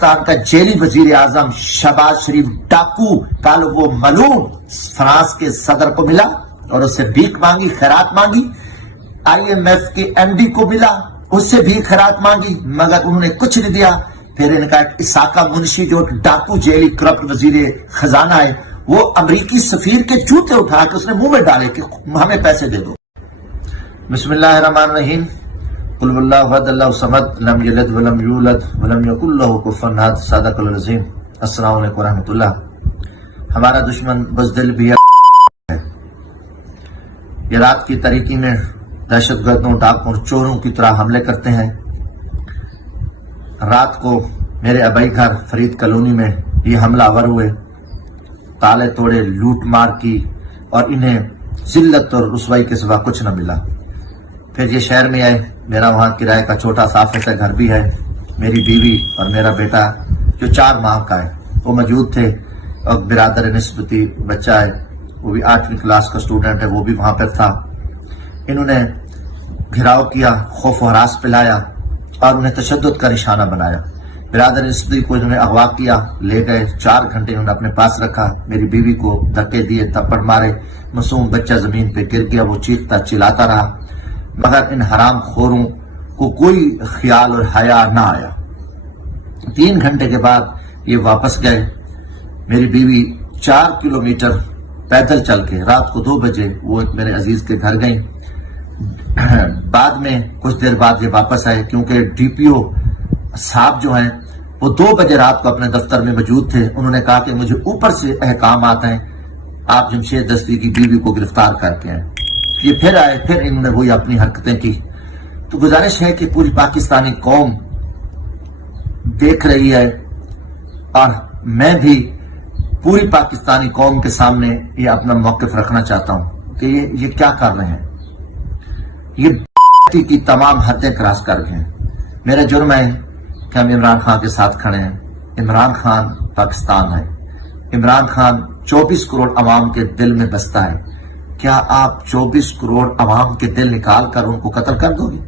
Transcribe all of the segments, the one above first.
پاکستان کا جیلی وزیر اعظم شہباز شریف ڈاکو کل وہ ملعون فرانس کے صدر کو ملا اور اس سے بھیک مانگی، خیرات مانگی. IMF کے MD کو ملا، اس سے بھی خیرات مانگی، مگر انہوں نے کچھ نہیں دیا. پھر ان کا اساقہ منشی جو ڈاکو جیلی کرپٹ وزیر خزانہ ہے، وہ امریکی سفیر کے جوتے اٹھا کے اس نے منہ میں ڈالے کہ ہمیں پیسے دے دو. بسم اللہ الرحمن الرحیم. قل واللہ احد اللہ الصمد لم یلد ولم یولد ولم یکن لہ کفوا احد. صدق العظیم. السلام علیکم ورحمۃ اللہ. ہمارا دشمن بزدل بھی ہے. یہ رات کی تاریکی میں دہشت گردوں، ڈاکوں اور چوروں کی طرح حملے کرتے ہیں. رات کو میرے ابائی گھر فرید کالونی میں یہ حملہ آور ہوئے، تالے توڑے، لوٹ مار کی اور انہیں ذلت اور رسوائی کے سوا کچھ نہ ملا. پھر یہ شہر میں آئے. میرا وہاں کرائے کا چھوٹا صاف ستھرا گھر بھی ہے. میری بیوی اور میرا بیٹا جو 4 ماہ کا ہے وہ موجود تھے، اور برادر نسبتی بچہ ہے، وہ بھی 8ویں کلاس کا اسٹوڈنٹ ہے، وہ بھی وہاں پر تھا. انہوں نے گھراؤ کیا، خوف و ہراس پلایا اور انہیں تشدد کا نشانہ بنایا. برادر نسبتی کو انہوں نے اغوا کیا، لے گئے. 4 گھنٹے انہوں نے اپنے پاس رکھا. میری بیوی کو دھکے دیے، تھپڑ مارے. معصوم بچہ زمین پہ گر گیا، وہ چیختا چلاتا رہا، مگر ان حرام خوروں کو کوئی خیال اور حیا نہ آیا. 3 گھنٹے کے بعد یہ واپس گئے. میری بیوی 4 کلومیٹر پیدل چل کے رات کو 2 بجے وہ ایک میرے عزیز کے گھر گئیں. بعد میں کچھ دیر بعد یہ واپس آئے، کیونکہ DPO صاحب جو ہیں وہ 2 بجے رات کو اپنے دفتر میں موجود تھے. انہوں نے کہا کہ مجھے اوپر سے احکامات ہیں، آپ جمشید دستی کی بیوی کو گرفتار کر کے ہیں. یہ پھر آئے، پھر انہوں نے وہی اپنی حرکتیں کی. تو گزارش ہے کہ پوری پاکستانی قوم دیکھ رہی ہے، اور میں بھی پوری پاکستانی قوم کے سامنے یہ اپنا موقف رکھنا چاہتا ہوں کہ یہ کیا کر رہے ہیں. یہ کی تمام حدیں کراس کر گئے ہیں. میرا جرم ہے کہ ہم عمران خان کے ساتھ کھڑے ہیں. عمران خان پاکستان ہے. عمران خان 24 کروڑ عوام کے دل میں بستا ہے. کیا آپ 24 کروڑ عوام کے دل نکال کر ان کو قتل کر دو گے؟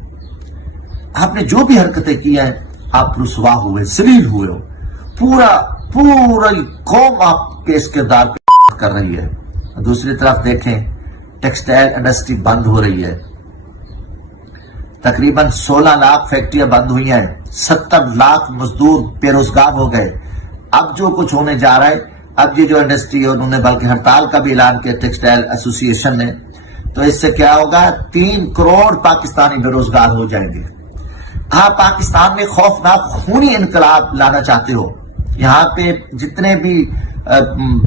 آپ نے جو بھی حرکتیں کی ہیں، آپ رسوا ہوئے، ذلیل ہوئے ہو. پوری قوم آپ کے اس کردار پہ کر رہی ہے. دوسری طرف دیکھیں، ٹیکسٹائل انڈسٹری بند ہو رہی ہے. تقریباً 16 لاکھ فیکٹریاں بند ہوئی ہیں. 70 لاکھ مزدور بے روزگار ہو گئے. اب جو کچھ ہونے جا رہا ہے، اب یہ جو انڈسٹری ہے، انہوں نے بلکہ ہڑتال کا بھی اعلان کیا ٹیکسٹائل ایسوسی ایشن نے. تو اس سے کیا ہوگا؟ 3 کروڑ پاکستانی بے روزگار ہو جائیں گے. آپ پاکستان میں خوفناک خونی انقلاب لانا چاہتے ہو. یہاں پہ جتنے بھی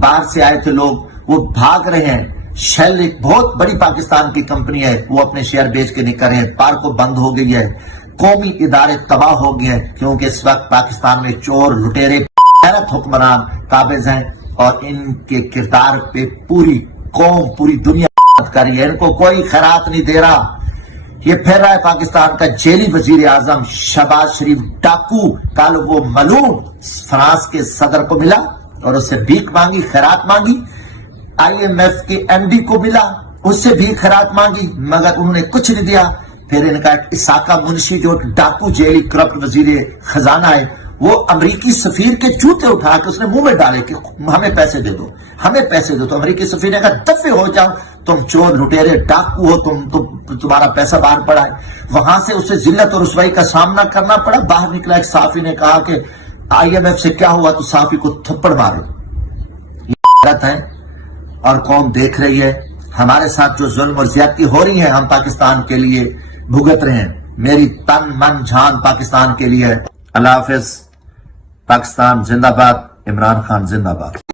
باہر سے آئے تھے لوگ، وہ بھاگ رہے ہیں. شیل ایک بہت بڑی پاکستان کی کمپنی ہے، وہ اپنے شیئر بیچ کے نکل رہے ہیں. پارکوں بند ہو گئی ہے. قومی ادارے تباہ ہو گئے ہیں، کیونکہ اس وقت پاکستان میں چور، لٹیرے، غیرت حکمران قابض ہیں، اور ان کے کردار پہ پوری قوم، پوری دنیا کر رہی ہے. ان کو کوئی خیرات نہیں دے رہا. یہ پھر رہا ہے پاکستان کا جیلی وزیر اعظم شہباز شریف ڈاکو کل وہ ملعون فرانس کے صدر کو ملا اور اس سے بھیک مانگی، خیرات مانگی. IMF کے MD کو ملا، اس سے بھی خیرات مانگی، مگر انہوں نے کچھ نہیں دیا. پھر ان کا اساقہ منشی جو ڈاکو جیلی کرپٹ وزیر خزانہ ہے، وہ امریکی سفیر کے جوتے اٹھا کے اس نے منہ میں ڈالے کہ ہمیں پیسے دے دو، ہمیں پیسے دو. تو امریکی سفیر نے کہا دفے ہو جاؤ، تم چور، لٹیرے، ڈاکو ہو، تمہارا پیسہ باہر پڑا ہے. وہاں سے اسے ذلت اور رسوائی کا سامنا کرنا پڑا. باہر نکلا ایک صحافی نے کہا کہ IMF سے کیا ہوا، تو صحافی کو تھپڑ مارے. یہ غلط ہے اور قوم دیکھ رہی ہے. ہمارے ساتھ جو ظلم اور زیادتی ہو رہی ہے، ہم پاکستان کے لیے بھگت رہے ہیں. میری تن من جان پاکستان کے لیے. اللہ حافظ. پاکستان زندہ باد. عمران خان زندہ باد.